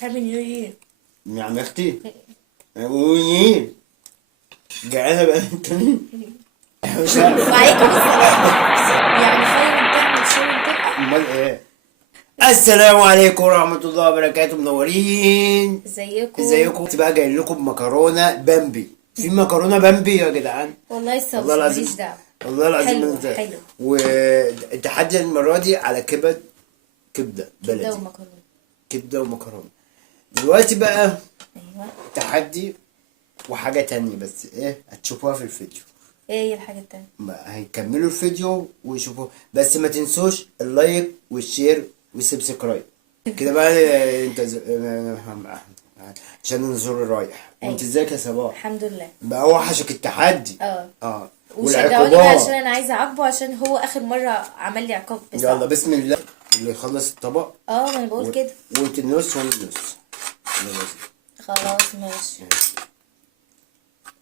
هابي نيو يير. يا عم اختي قولي جعانه بقى انت مش عارف وعليكم السلام. يعني خير تعمل شر تبقى. امال ايه. السلام عليكم ورحمه الله وبركاته، منورين. ازيكم؟ ازيكم بقى؟ جاي لكم مكرونه بامبي. في مكرونه بامبي يا جدعان. والله والله الصوص العظيم. ماليش دعوه. والله العظيم حلو انت. حلو. والتحدي المره دي على كبده كبده بلدي. ومكرونه. كبده ومكرونه. دلوقتي بقى ايوه. تحدي وحاجه تانية، بس ايه هتشوفوها في الفيديو. ايه هي الحاجه التانيه؟ هيكملوا الفيديو ويشوفوا، بس ما تنسوش اللايك والشير والسبسكرايب كده بقى. انت عشان النزور رايح. وانت أيوة. ازيك يا صباح؟ الحمد لله. بقى وحشك التحدي. اه. وشجعوني بقى عشان انا عايزه اعاقبه، عشان هو اخر مره عمل لي عقاب بس. يلا بسم الله. اللي يخلص الطبق. ما انا بقول كده. وانت النص وانا النص. يلا خلاص ماشي.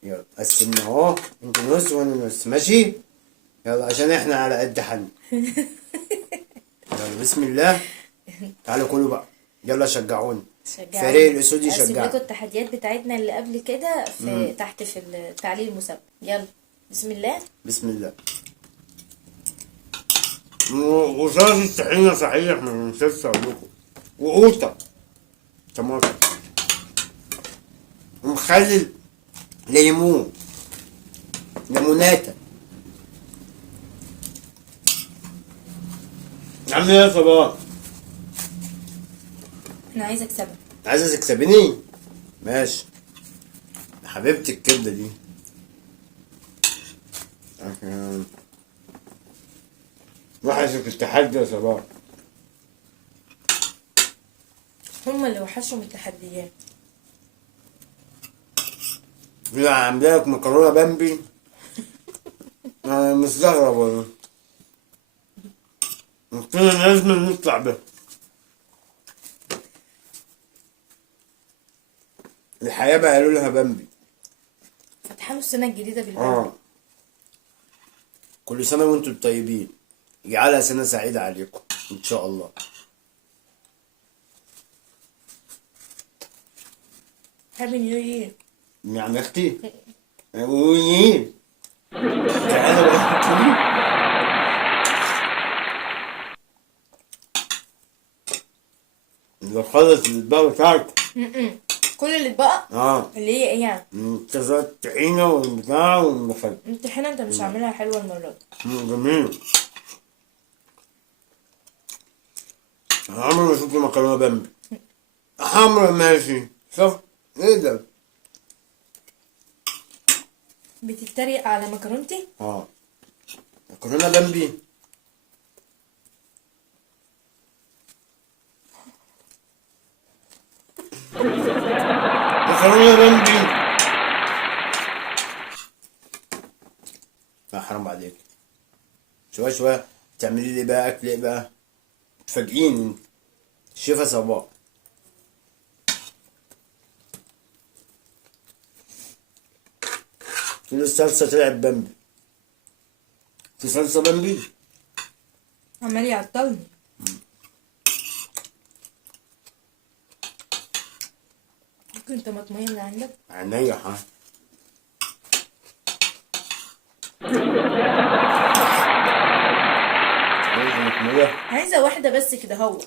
يلا قسمنا اهو، انت نص وانا نص، ماشي. يلا عشان احنا على قد حالنا. يلا بسم الله. تعالوا كلوا بقى، يلا شجعوني. فريق الاسود هسيب لكم يشجعنا. التحديات بتاعتنا اللي قبل كده في تحت في التعليق المسبق. يلا بسم الله. بسم الله. وصلصة الطحينة صحيح ما ننساش اقول لكم. وقوطة طماطم ومخلل ليمون ليموناتة. عامل ايه يا صباح؟ انا عايزه اكسبك. عايزة تكسبيني؟ ماشي حبيبتي الكبدة دي. وحشك التحدي يا صباح. هم اللي وحشهم التحديات. لا عامله لك مكرونة بامبي. انا مستغرب والله. قلت لنا لازم نطلع بها. الحياة بقى قالوا لها بامبي. فتحوا السنه الجديده بالبلد. كل سنة وانتم طيبين، يجعلها سنة سعيدة عليكم ان شاء الله. هابي نيو يير. يا عم اختي قولي تعالى بقى. لو خلص الباقي بتاعك. كل اللي اتبقى اه اللي هي ايه يعني؟ كذا الطحينة والبتاع والمخلل. امتحان انت مش عاملها حلوه المره دي. جميل. عمري ما شفت مكرونة بامبي حمرا. ماشي شوف ايه ده. بتتريق على مكرونتي؟ مكرونة بامبي. مكرونة بامبي. لا حرام عليك. شوية شوية تعملي لي بقى اكل ايه بقى؟ تفاجئيني انت. الشيفة صباح. كل الصلصة طلعت بامبي. في صلصة بامبي؟ عمال يعطلني. ممكن طماطمية اللي عندك؟ عينيا ها. عايزة واحدة بس كده هو.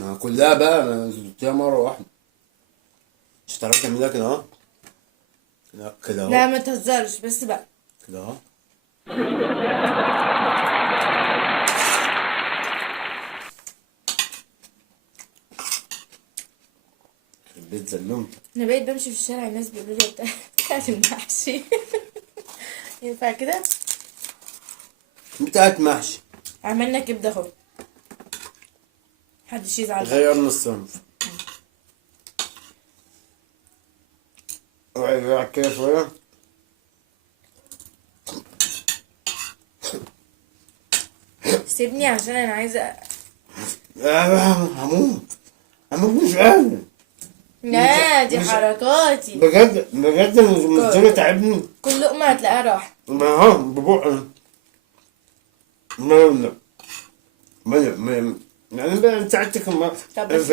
ما كلها بقى انا زدتها مرة واحدة. مش هتعرفي تعمليها كده اهو. كده اهو. لا ما تهزرش بس بقى. كده اهو. البيت زلمت. انا بقيت بمشي في الشارع الناس بيقولوا لي بتاعت المحشي. ينفع كده؟ بتاعت محشي. عملنا كبدة اهو. محدش يزعل. غيرنا الصنف. اوعي كده شوية. سيبني عشان انا عايزة. هموت مش قادر. لا دي حركاتي. بجد بجد المصدر تعبني. كل لقمة هتلاقيها راح. ما ببقى ما يعني بقى ساعتك ما. طب بس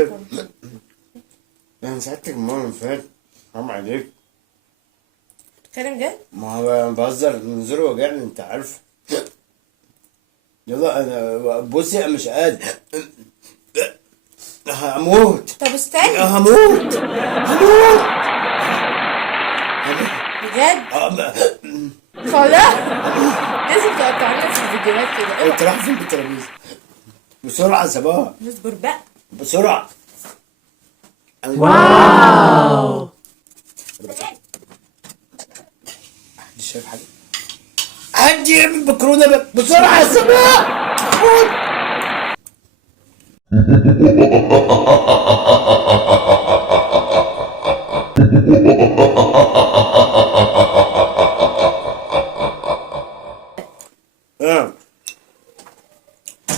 انا ساعدتك المره اللي فاتت، حرام عليك. بتتكلم جد؟ ما هو بهزر، نزوله وجعني انت عارف. يلا انا بصي، انا مش قادر، هموت. طب استنى هموت. بجد. هموت. خلاص لازم تقطعنا في الفيديوهات كده. انت رايح فين بالترابيزه؟ بسرعه صباح، نصبر بقى. بسرعه. واو. حد شايف حاجه؟ حد يعمل مكرونه بسرعه يا صباح.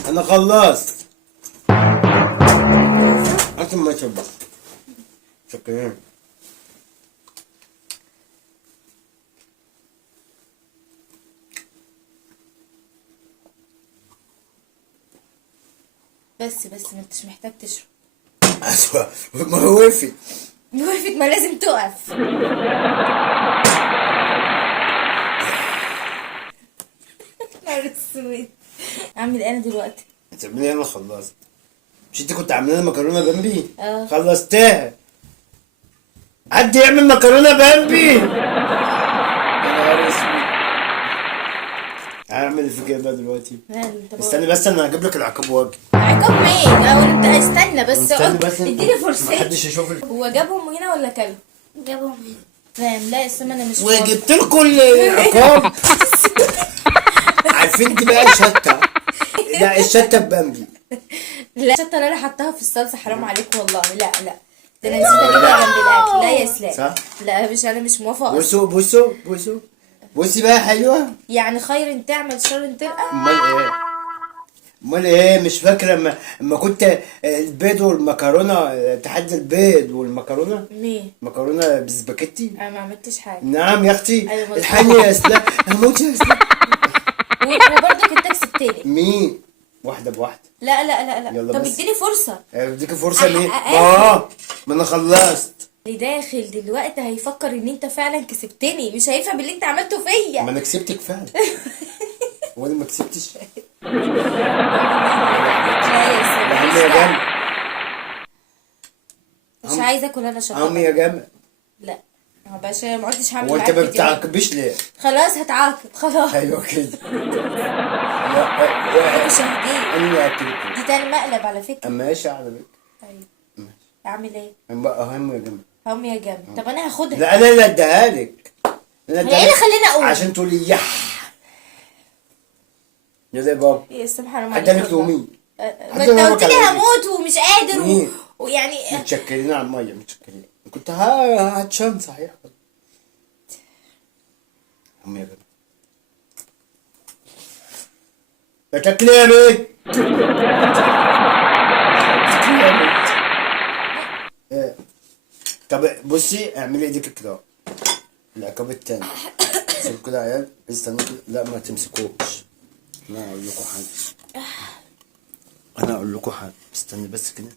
انا خلصت. انت ما تشرب بس. شكرا. بس ما انتش محتاج تشرب. اسوأ ما هو وقفت. وقفت، ما لازم تقف. نهار اسود. اعمل ايه انا دلوقتي؟ تعملي انا خلصت. مش انت كنت عامله لي مكرونه بامبي؟ اه. خلصتها. حد يعمل مكرونه بامبي. يا نهار اسود. هعمل ايه في كده دلوقتي؟ استني بس، انا هجيب لك العقاب واجي. عقاب مين؟ او انت استنى بس، استني بس، اديني فرصه. محدش يشوف هو جابهم هنا ولا كلب؟ جابهم. فاهم؟ لا اسم انا مش وجبت لكم العقاب. عارفين دي بقى شطه؟ لا الشطه بامبي. لا الشطه اللي انا حطاها في الصلصه، حرام عليك والله. لا ده انا نسيت اجيبها جنب الاكل. لا يا اسلام. صح؟ لا انا مش موافقه. بصوا بصي بقى حلوه. يعني خير تعمل شر تلقى. امال ايه مش فاكره اما كنت البيض والمكرونه، تحدي البيض والمكرونه. مين؟ مكرونه بسباكيتي. انا ما عملتش حاجه. نعم يا اختي. أيوة مظبوط. الحقني يا اسلام، هموت يا اسلام. وبرضه كنت كسبتني. مين؟ واحده بواحده. لا يلا طب بس. اديني فرصه. اديك فرصه مين؟ أحقق. ما انا خلصت. اللي داخل دلوقتي هيفكر ان انت فعلا كسبتني، مش هيفهم اللي انت عملته فيا. ما انا كسبتك فعلا. وانا ما كسبتش. لا يا سلام. يا عم يا جمل. مش عايزه اكل انا شطه. عم يا جمل. لا ما بقاش، ما عدتش هعمل هو انت معاك ما فيديوهات. بتعاقبيش ليه؟ خلاص هتعاقب خلاص. ايوه كده. مش ههديك. انا اللي هاكلكم. دي تاني مقلب على فكره. ماشي على فكره. طيب ماشي. اعمل ايه؟ بقى اهم يا جماعه. هم يا جنب. طب انا هاخدها. لا انا اللي اديها لك. هي ايه اللي خليني اقول؟ عشان تقولي يح. يلا يا بابا. ايه السمح حرام عليك. ادالك تومي. ما انت قلت لي هموت ومش قادر مين؟ ويعني متشكرين على الميه، متشكرين. كنت هتشم صحيح. هم يا جماعه. بتاكلي يا بنت. طب بصي اعملي ايديك كده. العقاب التاني. امسكوا كده يا عيال، استنوا كده. لا ما تمسكوش. انا اقول لكم حاجه. استني بس كده.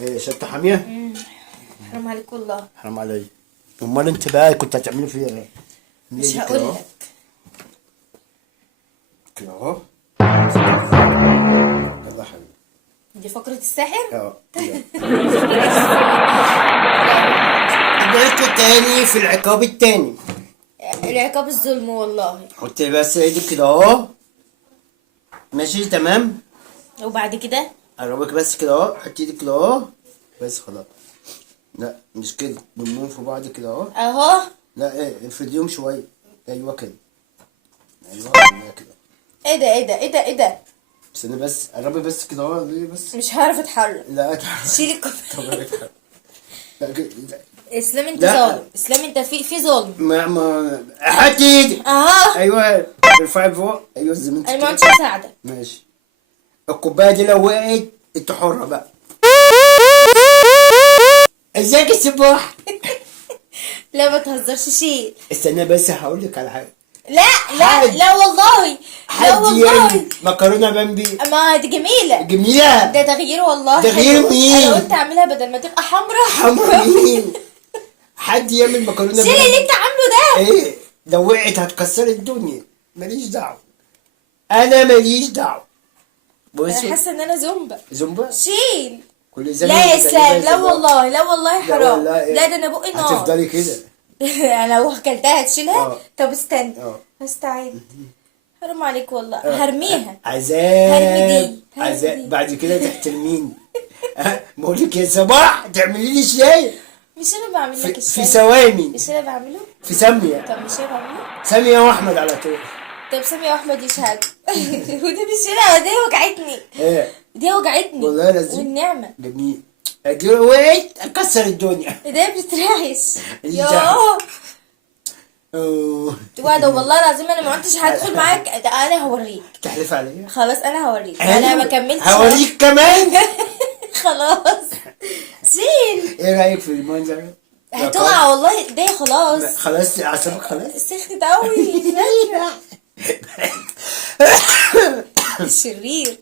ايه شطه حاميه؟ حرام عليك والله. حرام عليا. امال انت بقى كنت هتعملي فيها ايه؟ مش هقول لك. كده اهو. يلا يا حبيبي. دي فقرة الساحر؟ اه. اديكوا تاني في العقاب التاني. العقاب الظلم والله. حطي بس ايدك كده اهو. ماشي تمام. وبعد كده قربك بس كده اهو. حطي ايدك كده اهو. بس خلاص. لا مش كده، ضمهم في بعض كده اهو. اهو. لا ايه، افرديهم شويه. ايوه كده. ايوه كده. ايه ده بس انا بس قربي بس كده اهو. ليه بس؟ مش هعرف اتحرك. لا اتحرك. شيل الكاميرا. طب اتحرك. لا كده. اسلام انت لا. ظالم. اسلام انت في ظلم. ما حطي ايدك. اهو. ايوه ارفعي فوق. ايوه زي ما انت انا ما كده. عدتش اساعدك. ماشي. الكوبايه دي لو وقعت انت حره بقى. ازيك يا سباح؟ لا ما تهزرش، شيل. استنى بس هقول لك على حاجه. لا لا حد. لا والله، لا حد والله. يعمل مكرونه بامبي ما دي جميله، جميله. ده تغيير والله. تغيير حلو. مين؟ انا قلت اعملها بدل ما تبقى حمرا. حمرا مين؟ حد يعمل مكرونه شيل اللي انت عامله ده. ايه لو وقعت هتكسر الدنيا، ماليش دعوه، انا ماليش دعوه. انا بصي حاسه ان انا زومبا. زومبا شيل. كل زمان لا يا بتعملي اسلام، لا زومبا. والله، لا والله حرام. والله إيه. لا ده انا بقي نار. هتفضلي كده. انا لو اكلتها هتشيلها. اه. طب استنى، اه. هستعين. حرام عليك والله، هرميها. عذاب. هرمي دي، هرمي عذاب دي. بعد كده تحترميني. بقول لك يا صباح تعملي لي شاي مش انا بعمل لك في الشاي. ثواني، مش انا بعمله. في ثانيه. طب مش انا بعمله. سامية واحمد على طول. طب سامي واحمد يشهد. ودي مش انا، دي وجعتني. ايه دي وجعتني والله لازم. والنعمه. جميل. ادي وقعت اكسر الدنيا. ايديا بتترعش. إيه ياه. أوه. وده والله العظيم انا ما كنتش هدخل معاك، ده انا هوريك. تحلف عليا. خلاص انا هوريك، انا ما كملتش. هوريك كمان. خلاص. شيل. ايه رايك في المنظر؟ هتقع والله ايديا خلاص. خلاص اعصابك خلاص. سخنت قوي. شرير.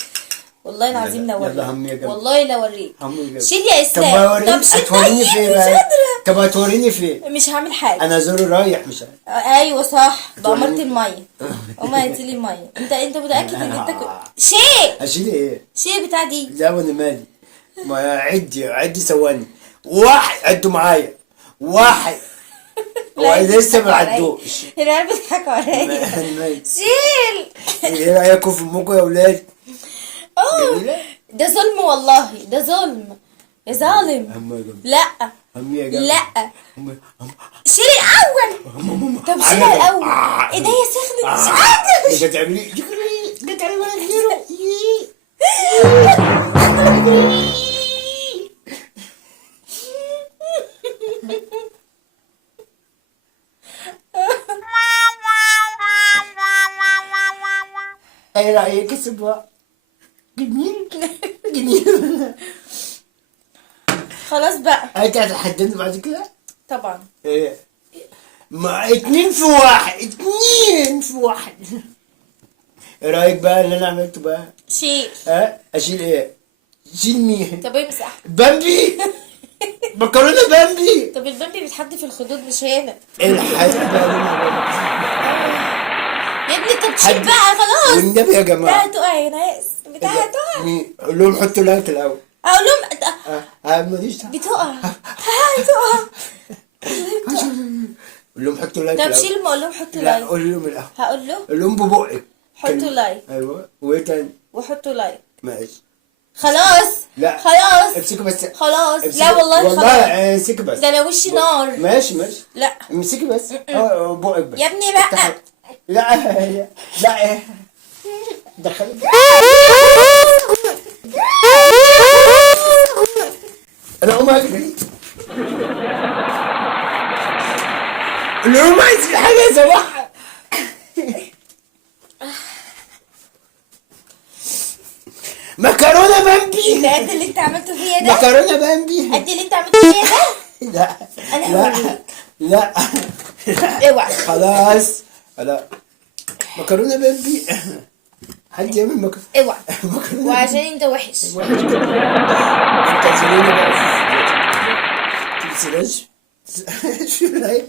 والله العظيم يلا، لو يلا اوريك. همي يا جنب. والله لو اوريك. همي يا جنب. شيل يا طب ما اسلام. اوريني، طب شيل. هتوريني طيب، فين مش بقى؟ قادره. طب هتوريني فين؟ مش هعمل حاجه. انا زوري رايح مش عارف. ايوه صح، بأمارة الميه. قوم هاتي لي ميه. انت متاكد ان انت شيء اشيل ايه؟ شيء بتاع دي. لا وانا مالي. ما عدي ثواني. واحد عدوا معايا. واحد. ولسه ما عدوش. العيال بيضحكوا عليا. شيل. ايه رايكم في امكم يا اولاد؟ جميلة؟ ده ظلم والله، ده ظلم يا ظالم. هم يا جماعة. لا هم يا جماعة. لا، هم شيل الاول. طب شيلها الاول. ايديا سخنت مش قادر. مش هتعملي ده تعملي ولا غيره. ايه رايك يا سبوع؟ جميل جميل. خلاص بقى. انت هتحددني بعد كده؟ طبعا. ايه ما اتنين في واحد، اتنين في واحد. ايه رايك بقى اللي انا عملته بقى؟ شيل. ها اشيل ايه؟ شيل مين؟ طب امسح. بامبي. مكرونه بامبي. طب البامبي بيتحط في الخدود مش هنا الحاج بقى. يا ابني. طب شيل بقى خلاص. والنبي يا جماعه. بتاعها تقع يا ناس، بتاعها تقع. مين؟ قول لهم حطوا لايك الاول. اقول لهم ماليش دعوه. بتقع. هتقع. قول لهم حطوا لايك طب الاول. شيل، ما اقول لهم حطوا لا لايك. قول لهم الاول. هقول له قول لهم ببقك. حطوا لايك ايوه وايه تاني؟ وحطوا لايك. ماشي. خلاص. لا خلاص. امسكي بس. خلاص. امسكي. لا والله والله خلاص. امسكي بس. ده انا وشي نار. ماشي ماشي. لا امسكي بس. بقك بس. يا ابني لا. لا لا ايه دخل. انا اقوم اجري. اللي هو عايز حاجه يا صباح. مكرونه بامبي. ده قد اللي انت عملته فيا ده. مكرونه بامبي. قد اللي انت عملته فيا ده. لا أنا لا هوريك. لا اوعى. خلاص. لا مكرونه بامبي. حد يعمل اوعى. مكرونه وعشان انت وحش. انت زلوني بقى. تمسلاش. شو رايك؟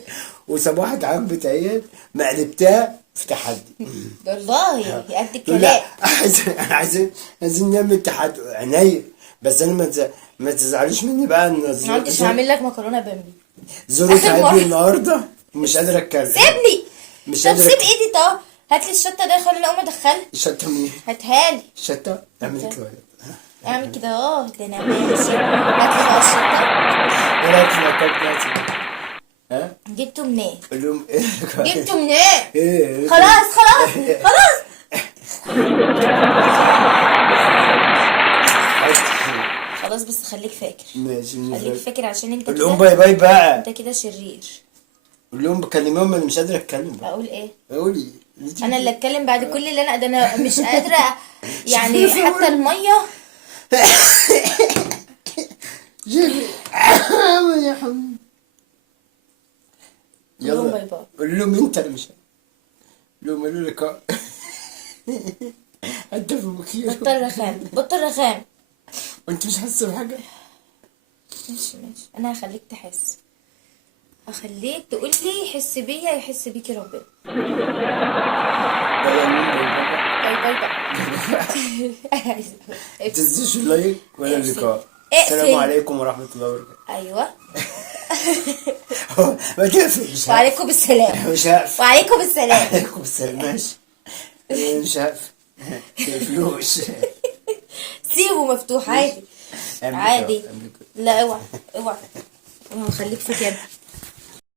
وصباحك عاجبت اهيت مقلبتها في تحدي. والله قد الكلام. لا عايزين نعمل تحدي عينيا. بس انا ما تزعليش مني بقى ان ما عدتش هعمل لك مكرونه بامبي. زوري آخر مرة. تعبني النهارده ومش قادر اتكلم. سيبني. مش طب قادر سيب ايدي. طب هات لي الشطه ده، خليني اقوم ادخلها. الشطه مين؟ هاتها لي. الشطه اعمل كده. اعمل كده. ده انا ماشي. هات لي بقى الشطه. ايه رايك في الاكل بتاعتي؟ ها؟ جبته منين؟ قول لهم ايه؟ جبته منين؟ ايه خلاص خلاص خلاص. خلاص بس خليك فاكر. ماشي. خليك فاكر عشان انت قول لهم كده. باي باي بقى. انت كده شرير. قول لهم بكلمهم انا مش قادر اتكلم بقى. اقول ايه؟ قولي. انا اللي اتكلم بعد كل اللي ده انا مش قادره. يعني حتى الميه. جيبي يا حبيبي. قول لهم يلا باي باي. قول لهم انت اللي مش لو مالوا لك انت في المكياج بطل رخام بطل رخام. وانت مش حاسه بحاجه. ماشي انا هخليك تحس، هخليك تقول لي حس بيا يحس بيكي ربنا. باي باي بقى. ما تنسيش اللايك ولا اقفل. اللقاء. اقفل. السلام عليكم ورحمه الله وبركاته. ايوه. ما تقفل. وعليكم السلام. مش هقفل. وعليكم السلام. عليكم السلام ماشي. مش هقفل. تقفلوش. سيبه مفتوح عادي. املك عادي. املك. لا اوعى اوعى. خليك في كده.